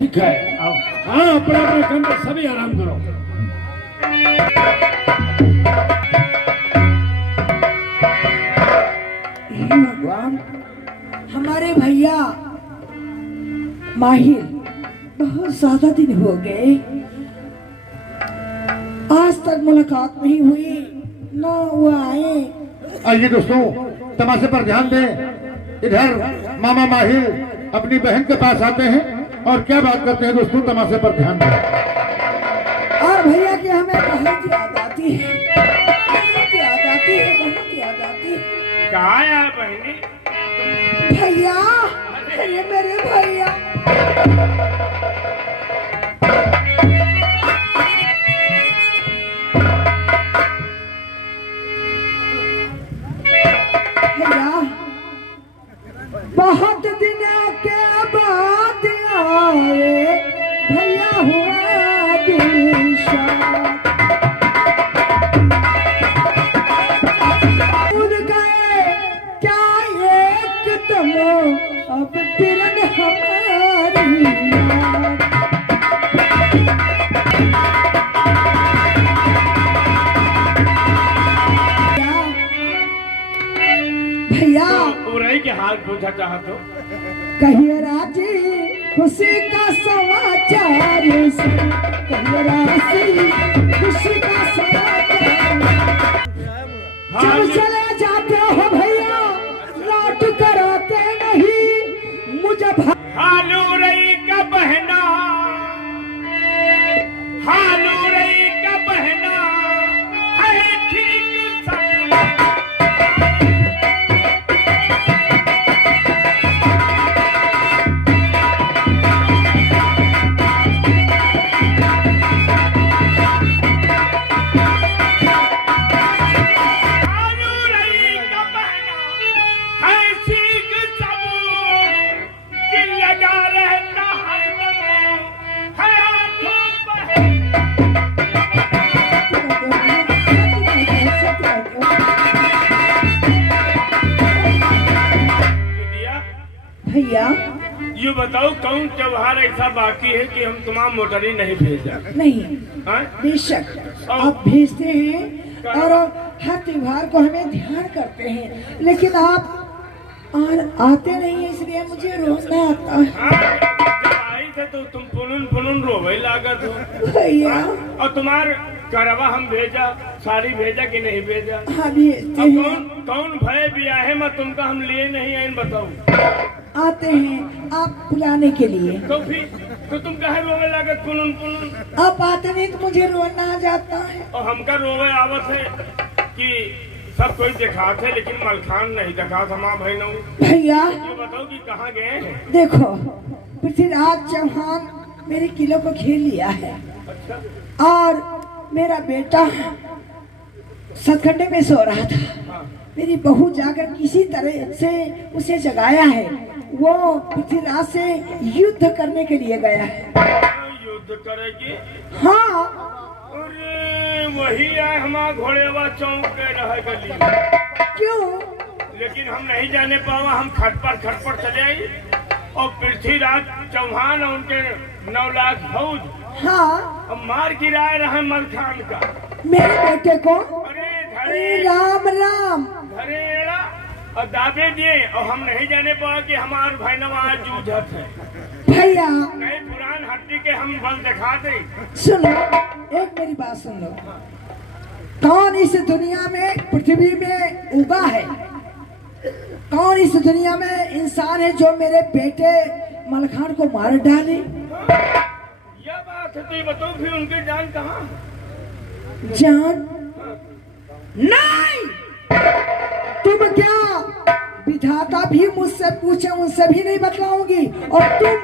ठीक है, आओ। हाँ, अपने अपने काम पर सभी आराम करो। भगवान, हमारे भैया माहिर बहुत ज्यादा दिन हो गए, आज तक मुलाकात नहीं हुई, ना वो आए। आइए दोस्तों, तमाशे पर ध्यान दें। इधर मामा माहिर अपनी बहन के पास आते हैं और क्या बात करते हैं दोस्तों, तमाशे पर ध्यान दें। और भैया की हमें बहुत याद आती है, बहुत याद आती है, बहुत याद आती है। कहाँ यार बहनी? भैया, अरे मेरे भैया, भैया बहुत दिन के बाद आए, भैया हुआ दिलशा उड़ गए क्या एकदम, अब फिरन हमारी याद। भैया उरई के हाल पूछा चाहत हो? कहिए राजी खुशी का समाचार, कहिए राजी खुशी का समाचार। जब चले जाते हो भैया लौट कर आते नहीं, मुझे हाल उरई का बहना, हाल उरई का बहना है ठीक सब। भैया ये बताओ कौन त्योहार ऐसा बाकी है कि हम तुम्हारा मोटरी नहीं भेजा? नहीं, हाँ? बेशक आप भेजते हैं और हर त्योहार को हमें ध्यान करते हैं, लेकिन आप और आते नहीं है, इसलिए मुझे रोना आता है। हाँ, जब आई थे तो तुम पुनुन पुनुन रोवे लागत हो भैया। और तुम्हार करवा हम भेजा, साड़ी भेजा कि नहीं भेजा? हाँ भेजते और हैं। कौन भय ब्याहे में तुमका हम लिए नहीं आए बताओ? आते हैं आप बुलाने के लिए, तो फिर तो तुम कहे रोवे लागत पुनुन पुनुन? आप आते नहीं तो मुझे रोना आ जाता है। और हमका रोवे आवत है कि सब कोई दिखाते लेकिन मलखान नहीं दिखा था माँ बहनों। भैया ये बताओ कि कहाँ गए हैं? देखो, पृथ्वीराज चौहान मेरे किलो को घेर लिया है और मेरा बेटा सतखंडे में सो रहा था। मेरी बहू जाकर किसी तरह से उसे जगाया है, वो पृथ्वीराज से युद्ध करने के लिए गया है। युद्ध करेगी? हाँ। अरे वही है हमारा घोड़ेवा चौक के रह गली। क्यों? लेकिन हम नहीं जाने पावा, हम खटपट चले आई और पृथ्वीराज चौहान और उनके 9 लाख फौज हाँ। और मार गिराए रहे मलखान का मेरे बेटे को। अरे अरे राम राम। धरेड़ा और दाबे दिए और हम नहीं जाने पावा कि हमारे भाईनवा जूझत है। भैया नहीं पुरान हड्डी के हम बल दिखा दे। सुनो, एक मेरी बात सुन लो। कौन इस दुनिया में, पृथ्वी में उगा है, कौन इस दुनिया में इंसान है जो मेरे बेटे मलखान को मार डाले? यह बात है, तो बताओ फिर उनकी जान कहाँ? जान नहीं। तुम क्या विधाता भी मुझसे पूछे, उनसे भी नहीं बतलाऊंगी और तुम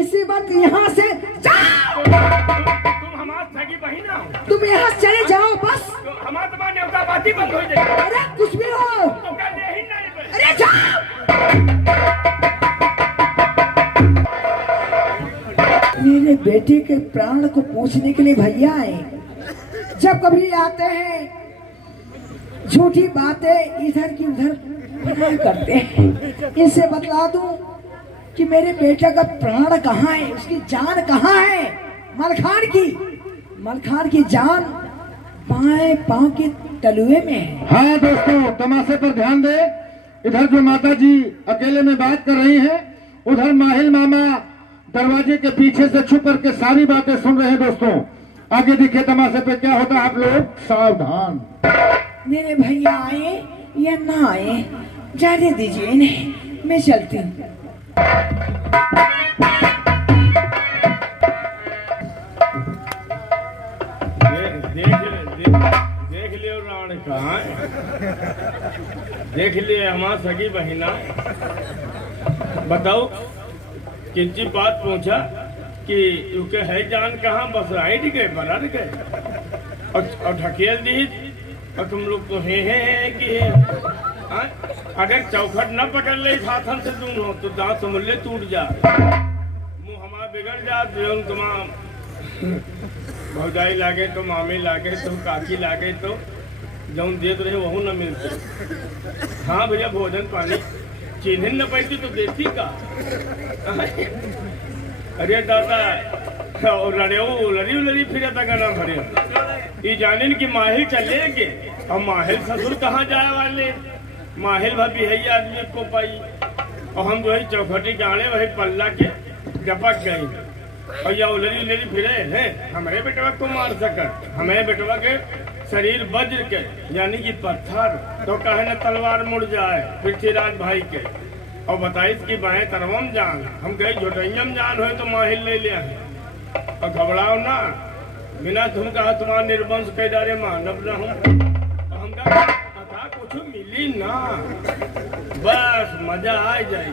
इसी वक्त यहाँ से जाओ। तुम हमारा सगी बहिना हो, तुम यहाँ से चले जाओ बस। तो हमारा तुम्हारा न्योता बाती बंद हो जाएगी। अरे कुछ भी हो, तो क्या ले ही नहीं पे? अरे जाओ। मेरे बेटे के प्राण को पूछने के लिए भैया आए। जब कभी आते हैं झूठी बातें इधर की उधर करते हैं। इनसे बतला दूं कि मेरे बेटे का प्राण कहाँ है, उसकी जान कहाँ है। मलखान की जान बाएं पांव के तलुए में है। हाँ दोस्तों, तमाशे पर ध्यान दे। इधर जो माता जी अकेले में बात कर रही हैं, उधर माहिल मामा दरवाजे के पीछे से छुप करके सारी बातें सुन रहे हैं। दोस्तों आगे देखिए तमाशे पे क्या होता है, आप लोग सावधान। मेरे भैया आए या ना आए, जाने दीजिए इन्हें, मैं चलती हूँ। देख लियो राण कहाँ है? देख लिए हमारा सगी बहिना। बताओ किंची बात पूछा कि उनके है जान कहाँ, बस आइट गए बरर गए और ढकेल दी। और तुम लोग तो हैं कि अगर चौखट न पकड़ ले हाथन से दून हो तो दांत मुल्ले टूट जा, मुँह हमारा बिगड़ जा। तुम्हारा भौजाई लागे तो मामी लागे तो काकी लागे तो जौन देत रहे वहू न मिलते। हाँ भैया भोजन पानी चिन्ह न पैती तो देती का। अरे दादा और लड़ी फिर तक ना भरे ये जाने की माहिल चलेंगे और माहिल ससुर कहाँ जाए वाले। माहिल भाभी है आदमी को पाई और हम जो है चौखटी गाड़े वही पल्ला के झपक गई और या उलरी फिरे हैं। हमारे बेटवा को मार सकत, हमें बेटवा के शरीर वज्र के यानी कि पत्थर तो कहे न तलवार मुड़ जाए पृथ्वीराज भाई के। और बताइस कि बाएं तरवम जान, हम कहे झोटैयम जान हो तो माहिल ले लिया है। और घबराओ ना, बिना तुम कहा तुम्हारा निर्वंश कह डारे मानव न हूँ। हम कहा कुछ मिली ना, बस मजा आ जाए।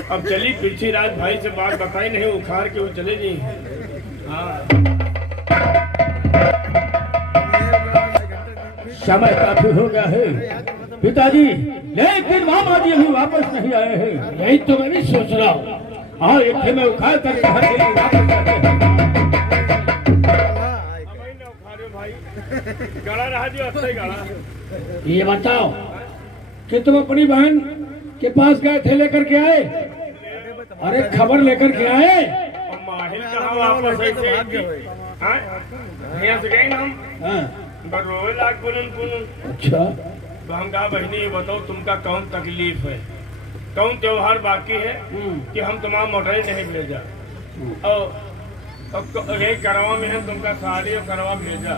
अब चली पृथ्वीराज भाई से बात बताई नहीं, उखाड़ के वो चले गई। हाँ समय काफी हो गया है पिताजी, लेकिन मामा जी अभी वापस नहीं आए हैं। यही तो मैं भी सोच रहा हूँ। हाँ एक में उखाड़ कर वापस आते हैं। भाई गड़ा रहा जी, गड़ा। ये बताओ कि तुम अपनी बहन के पास गए थे, लेकर के आए? अरे खबर लेकर के आए? और माहिल कहाँ वापस ऐसे यहाँ से गए ना हम बरोए लाख पुनन। अच्छा तो हम कहा बहनी ये बताओ तुमका कौन तकलीफ है, कौन त्योहार बाकी है कि हम तुम्हारा मोटाई नहीं भेजा और यही करवा में हम तुमका साड़ी और करवा भेजा।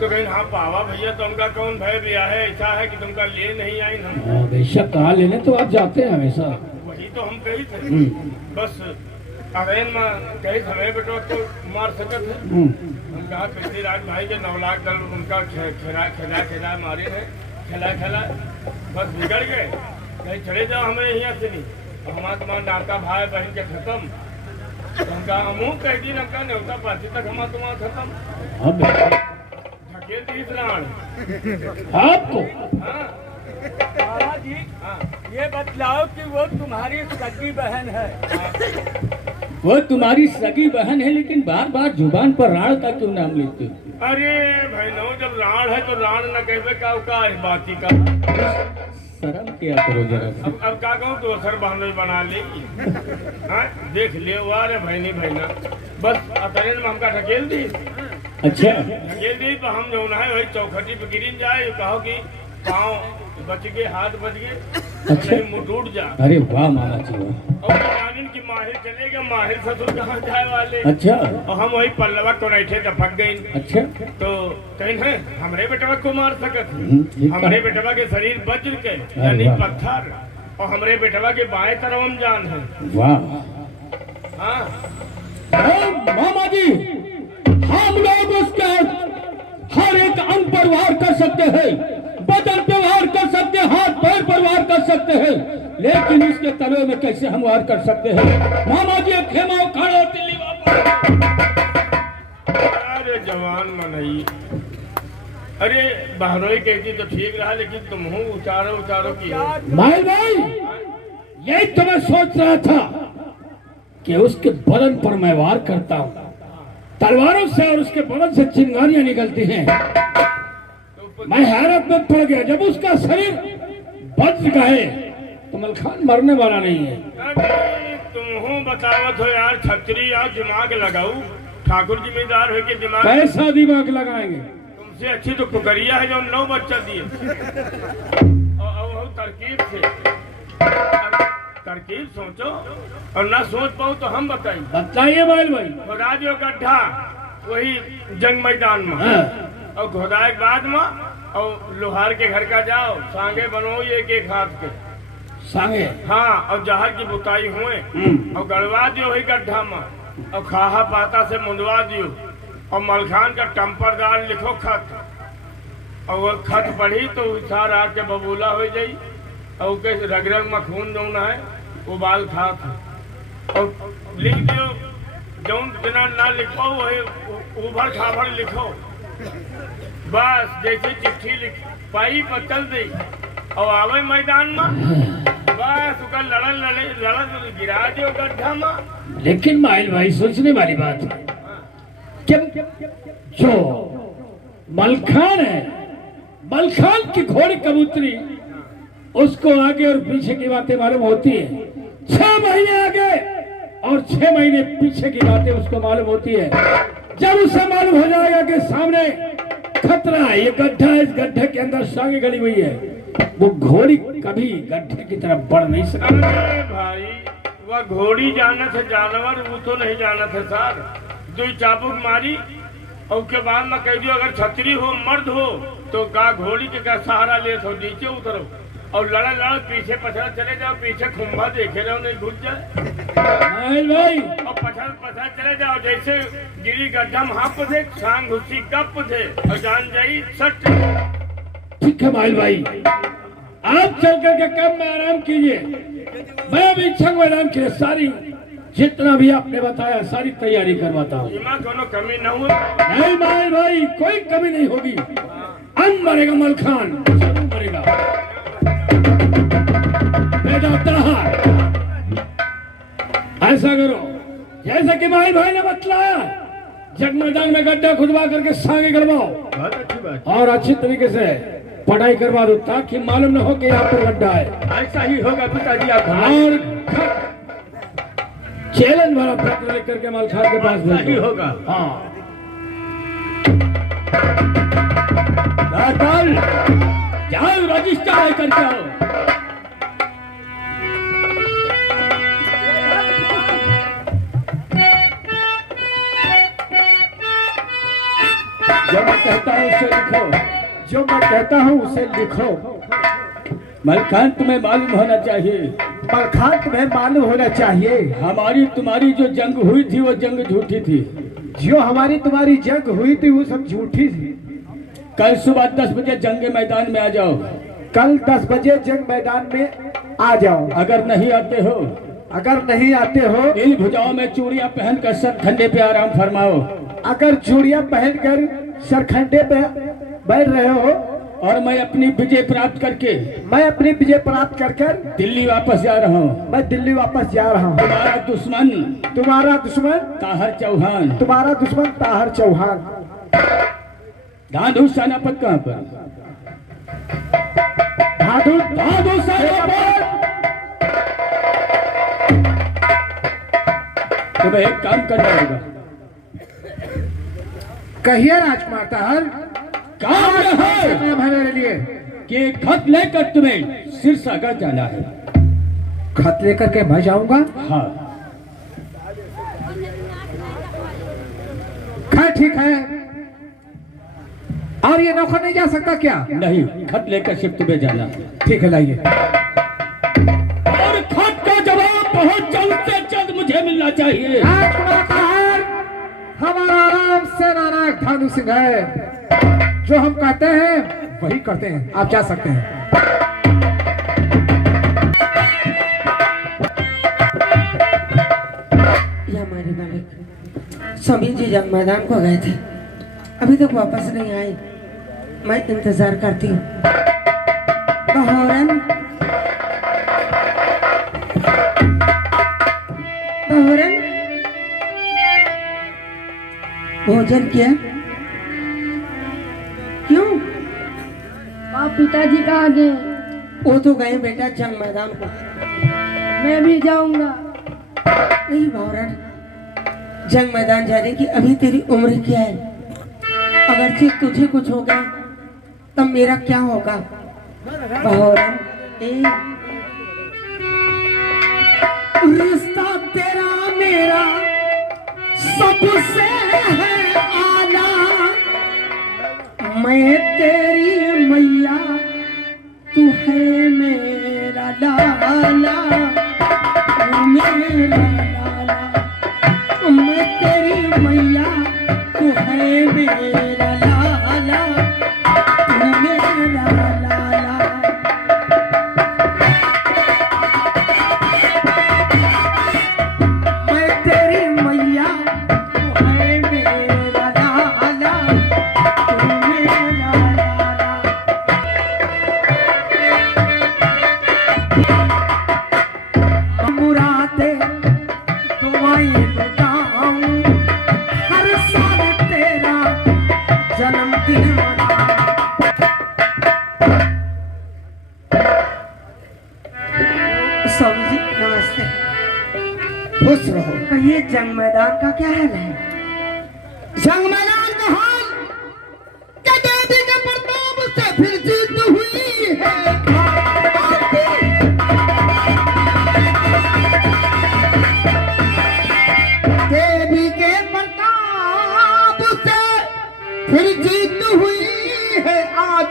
तो कहीं हाँ पावा भैया तुमका कौन भय भी है, ऐसा है कि तुमका ले नहीं आई हम। बेशक कहा लेने तो आप जाते हैं हमेशा। वही तो हम कही थे, बस अरेन में कही हमें बेटो तो मार सकत है। हम कहा पृथ्वीराज भाई के 9 लाख दल उनका खेला मारे है, खेला बस बिगड़ गए। कहीं चले जाओ हमें यहाँ से नहीं, हमारा तुम्हारा डाका भाई बहन के खत्म। हम कहा हम कह दी ना न्योता पाती तक हमारा तुम्हारा खत्म। ढकेल दी आपको महाराज जी ये बतलाओ कि वो तुम्हारी सगी बहन है। वो तुम्हारी सगी बहन है, लेकिन बार बार जुबान पर राण का क्यों नाम लेते हो? अरे भाई नो, जब राण है तो राण न कहवे का बाती का शर्म किया करो जरा। अब क्या कहूँ तो असर बना लेगी। हाँ देख ले वो रे भैनी बहना, बस अतरे में हमका ढकेल दी। अच्छा ढकेल दी तो हम जो है वही चौखटी पे गिरिन जाए, कहो कि पाँव बच गए, हाथ बच गए, अच्छा मुँह टूट जा। अरे वाह मामा जी वाह। और जानिन की माहिर चलेगा, माहिर ससुर कहाँ जाए वाले। अच्छा और हम वही पल्लवा को बैठे दफक गए। अच्छा तो कहीं है हमरे बेटवा को मार सकत, हमरे बेटवा के शरीर वज्र के यानी पत्थर और हमरे बेटवा के बाएं तरफ हम जान है। वाह हाँ मामा जी, हम लोग उसके हर एक अंग पर वार कर सकते हैं, बदन पे वार कर सकते हैं, हाथ पैर पर वार कर सकते हैं, लेकिन इसके तलवे में कैसे हम वार कर सकते हैं? मामा जी खेमा उखाड़ो दिल्ली वापस। अरे जवान मनई, अरे बहनोई कहती तो ठीक रहा, लेकिन तुम हो उचारो की माई भाई, यही तो मैं सोच रहा था कि उसके बदन पर मैं वार करता हूँ तलवारों से और उसके बदन से चिंगारियां निकलती हैं। मैं हैरत में पड़ गया जब उसका शरीर वज्र का है तो मलखान मरने वाला नहीं है। अरे तुम बतावत हो यार, छतरी यार दिमाग लगाऊ, ठाकुर जिम्मेदार हो के दिमाग कैसा दिमाग लगाएंगे? तुमसे अच्छी तो कुकरिया है जो 9 बच्चा दिए। और तरकीब से तरकीब सोचो, और ना सोच पाओ तो हम बताइए। बताइए माइल भाई। खुदा जो गड्ढा वही जंग मैदान में, और खुदाए के बाद में और लोहार के घर का जाओ, सांगे बनो एक एक हाथ के सांगे। हाँ, और जहर की बुताई हुए और गड़वा दियो वही गड्ढा में, और खाहा पाता से मुंदवा दियो, और मलखान का टम्परदार लिखो खत, और वो खत पढ़ी तो सार आके बबूला हो जाई, और के रग रग में खून जौन है उबाल खात, और लिख दियो जौन बिना ना लिखो वही उभर खाभर लिखो, बस जैसे चिट्ठी लिख पाई पर चल दी, और आवे मैदान में बस उसका लड़न गिरा दियो गड्ढा में। लेकिन माइल भाई सोचने वाली बात है, क्या जो मलखान है, मलखान की घोड़ी कबूतरी, उसको आगे और पीछे की बातें मालूम होती है। 6 महीने आगे और 6 महीने पीछे की बातें उसको मालूम होती है। जब उसे मालूम हो जाएगा कि सामने खतरा है, ये गड्ढा है, इस गड्ढे के अंदर सांगे गड़ी हुई है, वो घोड़ी कभी गड्ढे की तरफ बढ़ नहीं सकती। अरे भाई, वह घोड़ी जाना था जानवर, वो तो नहीं जाना था सर। 2 चाबुक मारी और उसके बाद में कह दियो अगर छतरी हो मर्द हो तो का घोड़ी के का सहारा ले तो नीचे उतरो, और लड़ा लड़ा पीछे पछड़ा चले जाओ, पीछे खुम्भा देखे रहो नहीं घुस जाए भाई, और पछड़ पछड़ चले जाओ, जैसे गिरी गड्ढा हाथ थे सांग घुसी गप थे और जान जाई सट। ठीक है माइल भाई, आप चल करके कम में आराम कीजिए, मैं अभी छंग मैदान के सारी जितना भी आपने बताया सारी तैयारी करवाता हूँ। दोनों कमी न हुए। नहीं माइल भाई, कोई कमी नहीं होगी। हम मरेगा मलखान, जरूर मरेगा बेटा ताहर। ऐसा करो जैसा कि माइल भाई ने बतलाया, जग मैदान में गड्ढा खुदवा करके सांगे गड़वाओ, बहुत अच्छी बात। और अच्छी तरीके से पढ़ाई करवा दो ताकि मालूम न हो कि यहाँ पर गड्ढा है। ऐसा ही होगा पिताजी आप। और चैलेंज वाला पत्र लेकर के मलखान के पास भेज दो। होगा। हाँ जाओ रजिस्टर लेकर के आओ। जो मैं कहता हूँ उसे लिखो, जो मैं कहता हूँ उसे लिखो। मलखान तुम्हें मालूम होना चाहिए, मलखान तुम्हें मालूम होना चाहिए, हमारी तुम्हारी जो जंग हुई थी वो जंग झूठी थी। जो हमारी तुम्हारी जंग हुई थी वो सब झूठी थी। कल सुबह 10 बजे जंग मैदान में आ जाओ। कल 10 बजे जंग मैदान में आ जाओ। अगर नहीं आते हो, अगर नहीं आते हो, इन भुजाओं में चूड़ियां पहनकर सरखंडे पे आराम फरमाओ। अगर चूड़ियां पहनकर सरखंडे पे बैठ रहे हो, और मैं अपनी विजय प्राप्त करके दिल्ली वापस जा रहा हूँ। मैं दिल्ली वापस जा रहा हूँ। तुम्हारा दुश्मन ताहर चौहान, तुम्हारा दुश्मन ताहर चौहान। धाधु सेनापत कहाँ पर? धाधु सेनापत, तुम्हें एक काम करना होगा। कहिए राजकुमार ताहर, काम है मेरे लिए कि खत लेकर तुम्हें सिरसागर जाना है। खत लेकर के मैं जाऊंगा? हाँ। ठीक है। और ये नौकर नहीं जा सकता क्या? नहीं, खत लेकर सिर्फ तुम्हें जाना है। ठीक है, लाइए। और खत का जवाब बहुत जल्द से जल्द मुझे मिलना चाहिए। राजकुमार ताहर, हमारा राम सेना नायक भानु सिंह है, जो हम कहते हैं वही करते हैं। आप जा सकते हैं। ये हमारे मालिक समीर जी जंग मैदान को गए थे, अभी तक वापस नहीं आए। मैं इंतजार करती हूँ। बहोरन, बहोरन, भोजन किया? क्यों? आप पिताजी कहाँ गए? वो तो गए बेटा जंग मैदान को। मैं भी जाऊंगा। नहीं बहुरन, जंग मैदान जाने की अभी तेरी उम्र क्या है? अगर से तुझे कुछ हो गया तब मेरा क्या होगा? बहुरन, रिश्ता तेरा मेरा सबसे है आला, मैं तेरी मैया तू है मेरा लाला, तू मेरा लाला, मैं तेरी मैया तू है मेरा लाला, तू मेरा लाला। मैं तेरी मैया तू है मेरा लाला, तू मेरा लाला। मुरादे दुआएं लगाऊं, हर साल तेरा जन्मदिन मनाऊं। स्वामी जी नमस्ते। खुश रहो। कहिए जंग मैदान का क्या हाल है? जंग मैदान का हाल क्या देवी के प्रताप से फिर जीत हुई है। देवी के प्रताप से फिर जीत हुई है आज।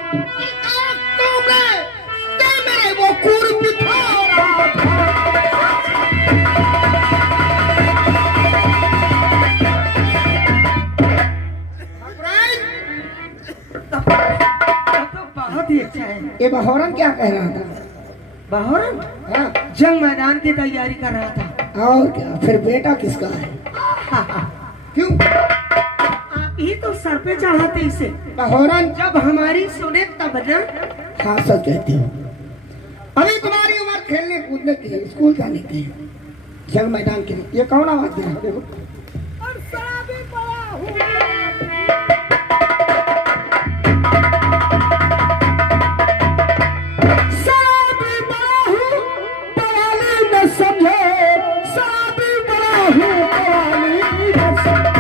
मेरे वो खून बिथोरा था। तो बहुत ही अच्छा है। ये बहौरन क्या कह रहा था? बहौरन? हाँ। जंग मैदान की तैयारी कर रहा था। और क्या? फिर बेटा किसका है? क्यों? आप ही तो सर पे चढ़ाते इसे। बहौरन जब हमारी सुने तब ना। हाँ सच कहती हूँ। अभी तुम्हारी उम्र खेलने कूदने की है, स्कूल जाने की है, जंग मैदान के लिए। ये कौन आवाज दे रहा है? देखो। और शराबी बड़ा हूँ। शराबी बड़ा हूँ, बवाली न समझो। शराबी बड़ा हूँ, बवाली न समझो।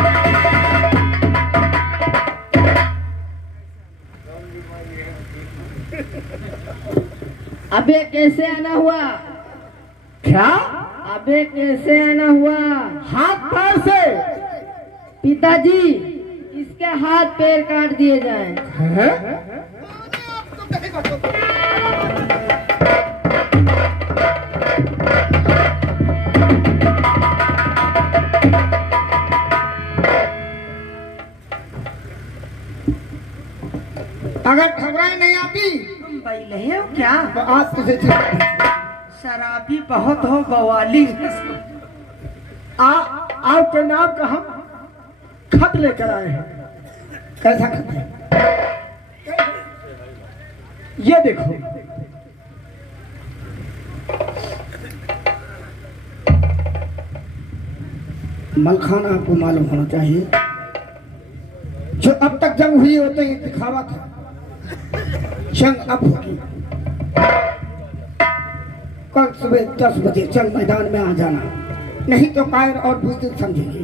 अबे कैसे आना हुआ? क्या? अबे कैसे आना हुआ? हाथ पैर से। पिताजी इसके हाथ पैर काट दिए जाएं। अगर खबरें नहीं आती तुम पहले हो क्या? तो आज तुझे शराबी बहुत हो, बवाली। आपके नाम का हम खत लेकर आए हैं। कैसा खत है? ये देखो। मलखाना आपको मालूम होना चाहिए, जो अब तक जंग हुई होते ही दिखावा था। जंग अब होगी। कल सुबह 10 बजे जंग मैदान में आ जाना, नहीं तो कायर और बुजुर्ग समझेंगे।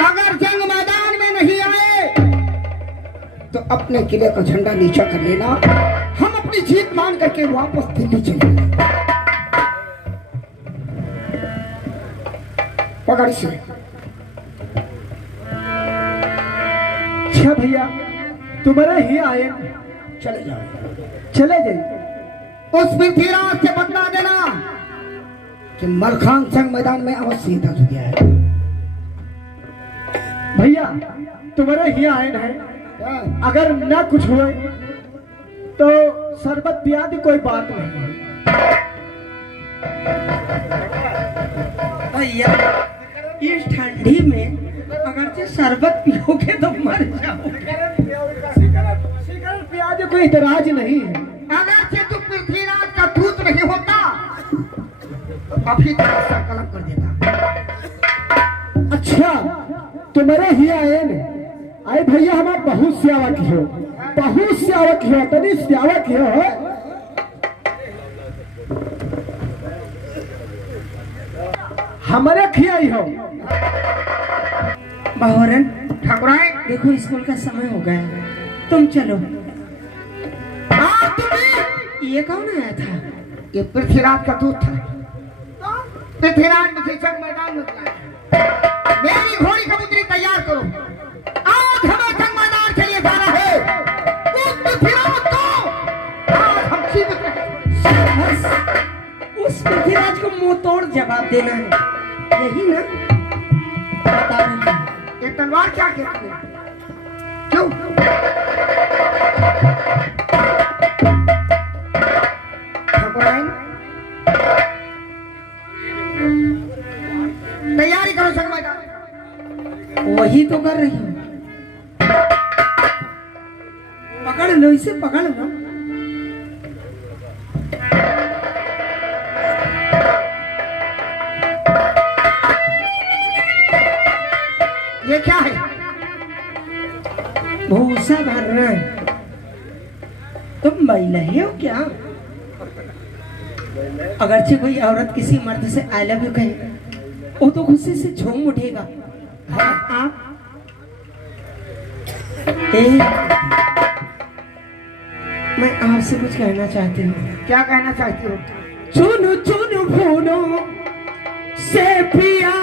अगर जंग मैदान में नहीं आए तो अपने किले का झंडा नीचा कर लेना। हम अपनी जीत मान करके वापस दिल्ली चलेंगे। पकड़ से। अच्छा भैया, तुम्हारे ही आए, चले जाओ, चले जाइए। उस पृथ्वीराज से बदला देना कि मलखान जंग मैदान में अवश्य दर्ज हो गया है। भैया तुम्हारे ही आए हैं, अगर न कुछ हुए तो शरबत पिया दी, कोई बात नहीं। भैया इस ठंडी में अगर से शरबत पियोगे तो मर जाओगे। सिगरेट पिया दे, कोई इतराज नहीं है। अगर से तू पृथ्वीराज का दूत नहीं होता तो अभी कलम कर देता। अच्छा तुम्हारे ही आए ने? आए भैया, हमारे बहुत सेवा की हो, बहुत सेवा की हो, तनी सेवा की हो। हमारे खियाई हो। बावरन ठाकुराइन देखो स्कूल का समय हो गया, तुम चलो। ये कौन आया था? ये पृथ्वीराज का दूत था। पृथ्वीराज मुझे मैदान में बुलाया। मेरी घोड़ी कबूतरी तैयार करो, आज हमें जंग मैदान के लिए जाना है। उस पृथ्वीराज को आज हम जीवित रहें। बस उस पृथ्वीराज को मुंह तोड़ जवाब देना है, यही ना? बता रही हूँ। ये तलवार क्या कहती है? क्यों? ठाकुराइन तैयारी करो जंग मैदान। वही तो कर रही हूँ। पकड़ लो इसे, पकड़ लो। ये क्या है? भूसा भरना है। तुम महिला हो क्या? अगरचे कोई औरत किसी मर्द से आई लव यू कहे, वो तो गुस्से से झूम उठेगा। आप मैं आपसे कुछ कहना चाहती हूँ। क्या कहना चाहती हो? चुन चुन फूलों से पिया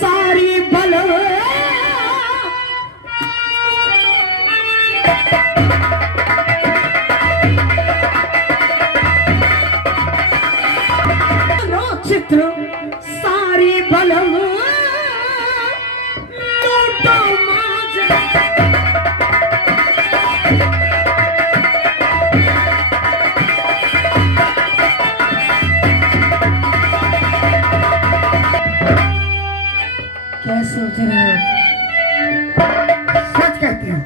सारी बल चित्र सारी बलम क्या सोच रहे हो? सच कहती हूँ।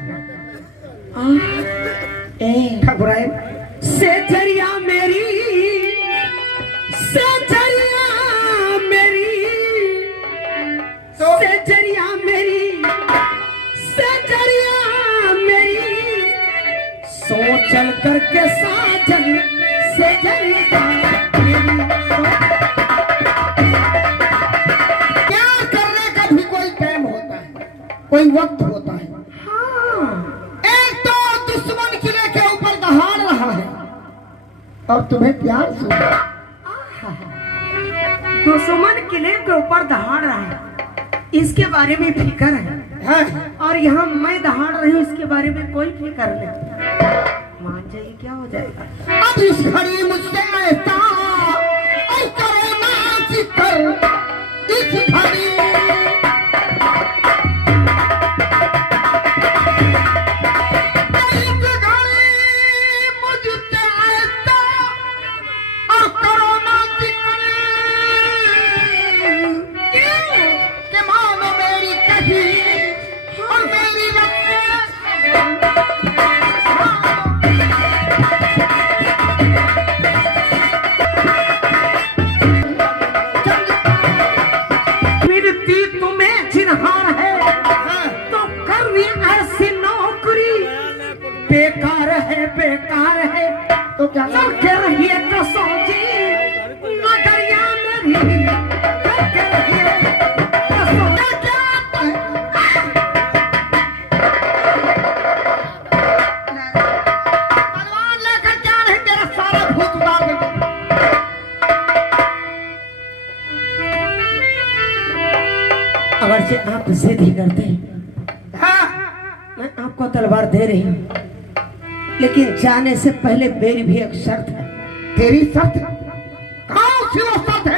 ठाकुराइन से जरिया मेरी, से जरिया मेरी, से जरिया मेरी, से जरिया मेरी, सोचल करके साजन से जरिया मेरी। प्यार करने का भी कोई टाइम होता है, कोई वक्त होता है। एक तो दुश्मन किले के ऊपर दहाड़ रहा है और तुम्हें प्यार से दुश्मन किले के ऊपर दहाड़ रहा है, इसके बारे में फिक्र है। और यहाँ मैं दहाड़ रही हूँ, इसके बारे में कोई फिक्र नहीं। मान जाइए क्या हो जाएगा। अब इस घड़ी मुझसे ऐसा और करो ना जिक्र इस घड़ी। बेकार है, बेकार है तो क्या करके रहिए कसौजी नगरिया मेरी, करके रहिए कसौजी। तलवार लेकर क्या रहे, तेरा सारा भूत उतार देंगे। अगर से आप जिद ही करते हैं, मैं आपको तलवार दे रही हूँ, लेकिन जाने से पहले मेरी भी एक शर्त है। तेरी शर्त? कौन सी वो शर्त है?